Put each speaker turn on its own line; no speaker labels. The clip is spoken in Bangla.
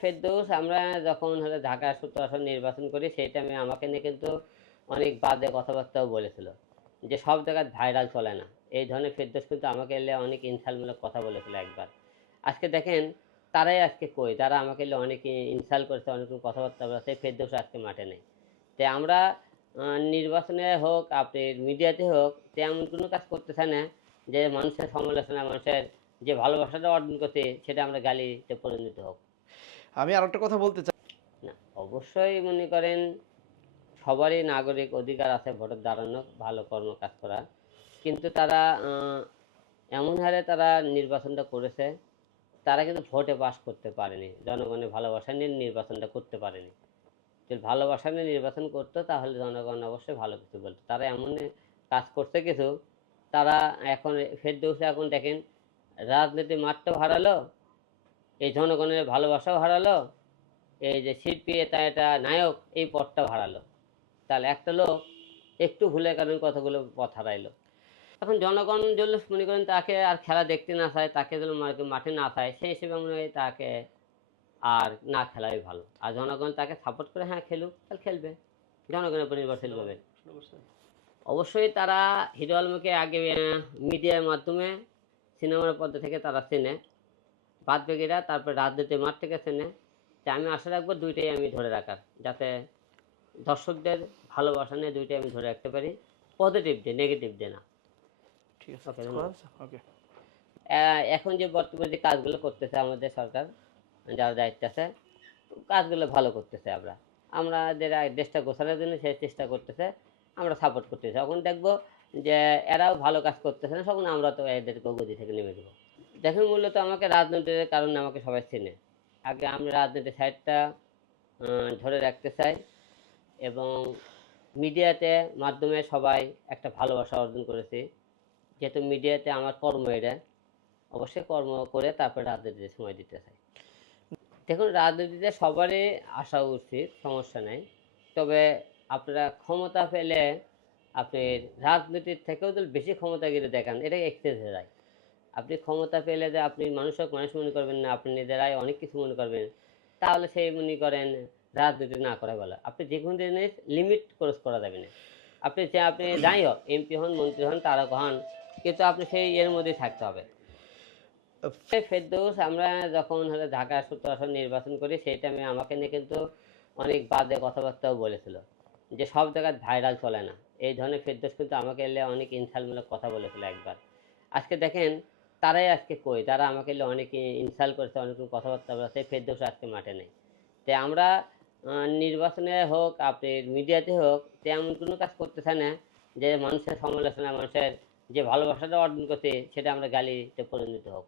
ফেরদৌস, আমরা যখন হলো ঢাকা সত্তর আসন নির্বাচন করি, সেই টাইমে আমাকে নিয়ে কিন্তু অনেক বাদে কথাবার্তাও বলেছিল যে সব জায়গায় ভাইরাল চলে না। এই ধরনের ফেরদৌস কিন্তু আমাকে এলে অনেক ইনসালমূলক কথা বলেছিল একবার। আজকে দেখেন, তারাই আজকে কই? তারা আমাকে এলে অনেক ইনসাল করেছে, অনেক কথাবার্তা বলেছে ফেরদৌস আজকে মাঠে নেই। তাই আমরা নির্বাচনে হোক, আপনি মিডিয়াতে হোক তেমন কোনো কাজ করতেছে না যে মানুষের সমালোচনা, মানুষের যে ভালোবাসাটা অর্জন করছে, সেটা আমরা গালিতে পরিণত হোক।
আমি আর একটা কথা বলতে চাই।
না, অবশ্যই মনে করেন সবারই নাগরিক অধিকার আছে, ভোটের দাঁড়ানো ভালো কর্ম কাজ করা। কিন্তু তারা এমন হারে তারা নির্বাচনটা করেছে, তারা কিন্তু ভোটে পাস করতে পারেনি। জনগণের ভালোবাসা নিয়ে নির্বাচনটা করতে পারেনি। যদি ভালোবাসা নিয়ে নির্বাচন করতো, তাহলে জনগণ অবশ্যই ভালো কিছু বলতো। তারা এমন কাজ করছে কিছু, তারা এখন ফেরদৌসে এখন দেখেন রাজনীতি মাঠটাও হারালো এই জনগণের ভালোবাসাও হারালো, এই যে শিল্পী, এটা এটা, নায়ক, এই পথটা হারালো। তাহলে একটা লোক একটু ভুলের কারণে কতগুলো পথ হারাইলো। এখন জনগণ যদি মনে করেন তাকে আর খেলা দেখতে না চায়, তাকে যদি মাঠে- মাঠে না চায়, সেই হিসেবে মনে হয় তাকে আর না খেলাই ভালো। আর জনগণ তাকে সাপোর্ট করে হ্যাঁ খেলুক, তাহলে খেলবে। জনগণের উপর নির্ভরশীল হবে। অবশ্যই তারা হিরো আলমকে আগে মিডিয়ার মাধ্যমে সিনেমার পর্দা থেকে তারা চেনে। বাদ বাকিরা তারপরে রাজনীতির মাঠ থেকে চেনে যে আমি আশা রাখব দুইটাই আমি ধরে রাখার যাতে দর্শকদের ভালোবাসা নিয়ে দুইটাই আমি ধরে রাখতে পারি। পজিটিভ দিয়ে নেগেটিভ দিয়ে না।
ঠিক আছে
Okay, ধন্যবাদ।
ওকে
এখন যে বর্তমানে যে কাজগুলো করতেছে আমাদের সরকার যারা দায়িত্ব আছে কাজগুলো ভালো করতেছে আমরা। আমরা যারা দেশটা গোছানোর জন্য সে চেষ্টা করতেছে আমরা সাপোর্ট করতেছি। এখন দেখব যে এরাও ভালো কাজ করতেছে না তখন আমরা তো এদেরকে গদি থেকে নেমে দেবো দেখুন মূলত আমাকে রাজনীতির কারণে আমাকে সবাই চেনে। আগে আমি রাজনীতির সাইডটা ধরে রাখতে চাই এবং মিডিয়াতে মাধ্যমে সবাই একটা ভালোবাসা অর্জন করেছি। যেহেতু মিডিয়াতে আমার কর্ম এটা, অবশ্যই কর্ম করে তারপরে রাজনীতিতে সময় দিতে চাই। দেখুন, রাজনীতিতে সবারই আসা উচিত, সমস্যা নেই। তবে আপনারা ক্ষমতা পেলে আপনি রাজনীতির থেকেও যদি বেশি ক্ষমতা ক্ষমতাগিরি দেখান এটা এক্সচেঞ্জ হয়ে। যায় আপনি ক্ষমতা পেলে যে আপনি মানুষক মানুষ মনে করবেন না আপনি নিজেরাই অনেক কিছু মনে করবেন। তাহলে সেই মনে করেন রাজনীতি না করা ভালো। আপনি যে কোনো জিনিস লিমিট ক্রস করা যাবে না। আপনি যে আপনি যাই হোক এমপি হন মন্ত্রী হন তারক হন কিন্তু আপনি সেই এর মধ্যেই থাকতে হবে। ফেরদৌস আমরা যখন হলো ঢাকা সত্তর আসন নির্বাচন করি সেই টাইমে আমাকে নিয়ে কিন্তু অনেক বাদে কথাবার্তাও বলেছিল যে সব জায়গায় ভাইরাল চলে না। এই ধরনের ফেরদৌস কিন্তু আমাকে এলে অনেক ইনসালমূলক কথা বলেছিল একবার। আজকে দেখেন তারাই আজকে কই? তারা আমাকে অনেক ইনসাল করেছে, অনেক কথাবার্তা বলেছে ফেরদৌস আজকে মাঠে নেই। তাই আমরা নির্বাচনে হোক, আপনি মিডিয়াতে হোক তেমন কোনো কাজ করতেছে না যে মানুষের সমালোচনা, মানুষের যে ভালোবাসাটা অর্জন করতে সেটা আমরা গালিতে পরিণত হোক।